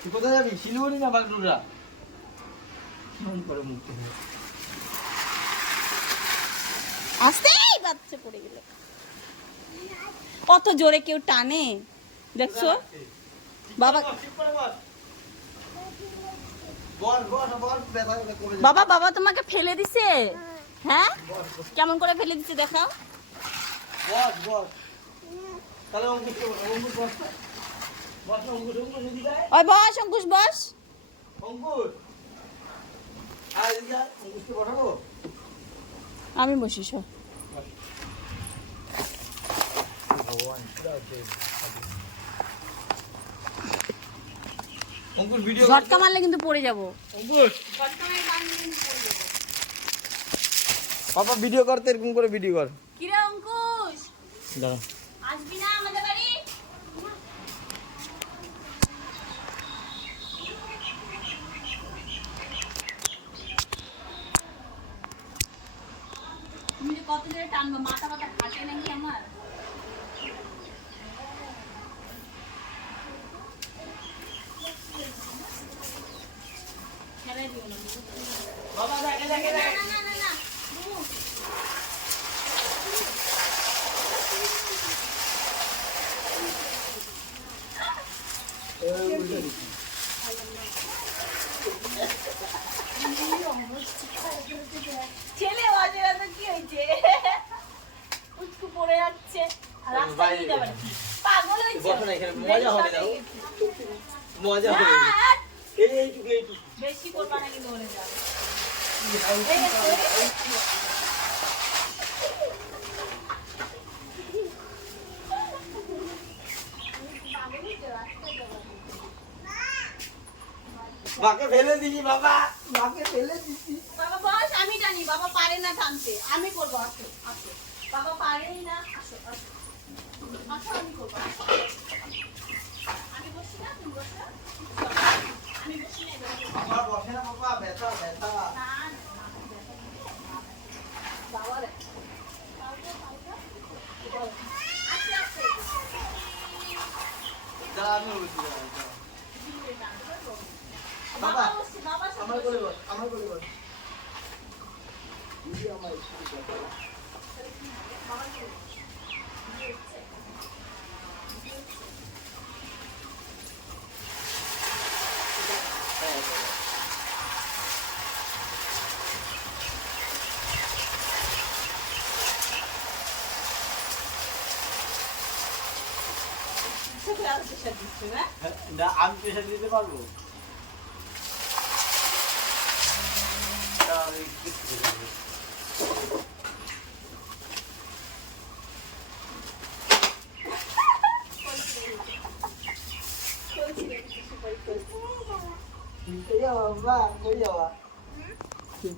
তুই কোথায় যাবি? শিলিগুড়ি না বাগডোগরা? কেমন করে মুখ আসতেই বাচ্চা পড়ে গেল। কত জোরে কেউ টানে দেখছ? বাবা বল বল বল ব্যথা কমে যাবে বাবা বাবা তোমাকে ফেলে দিছে। হ্যাঁ? কেমন করে ফেলে দিচ্ছে দেখাও। ওই বস অঙ্কুশ বস। আমি বসি সব ভিডিও ঝটকা মারলে কিন্তু পড়ে যাব। পাপা ভিডিও করতে এরকম করে ভিডিও কর। কিরে অঙ্কুশ? দাঁড়া। আসবি না আমাদের বাড়ি তুমি যে কত জোরে টানবো মাথা মাথা ফাটে নাকি আমার খেলাই দিও না বাবা দেখে দেখে না না না না না ছেলে বাজে না তো কি হয়েছে উচকু পড়ে যাচ্ছে আর রাস্তায় নিয়ে যাবে না। পাগল হয়েছে। বসো না এখানে, মজা হবে না, মজা হবে এই এইটুকু এইটুকু বেশি করবা না কিন্তু বলে যাবে। মাকে ফেলে দিছি বাবা। মাকে ফেলে দিছি। বাবা বস আমি জানি। বাবা পারে না টানতে আমি করব আসো আসো। বাবা পারেই না আসো আমি করব আসো। আমি বসি না তুমি বসো আমি বসি এবার বসো। না বাবা ব্যথা ব্যথা বাবা রে। আস্তে আস্তে। দাঁড়া আমি বলছি দাঁড়া, দাঁড়া। বাবা বসছে, বাবা সাথে আমার বসছে। করে বস আমার করে বস দিদি আমার একটু ব্যথা। চোখে আরও pressure দিচ্ছে, না? না আমি প্রেশার দিতে পারব দাঁড়া, আমি একটু করে যাব। চুপ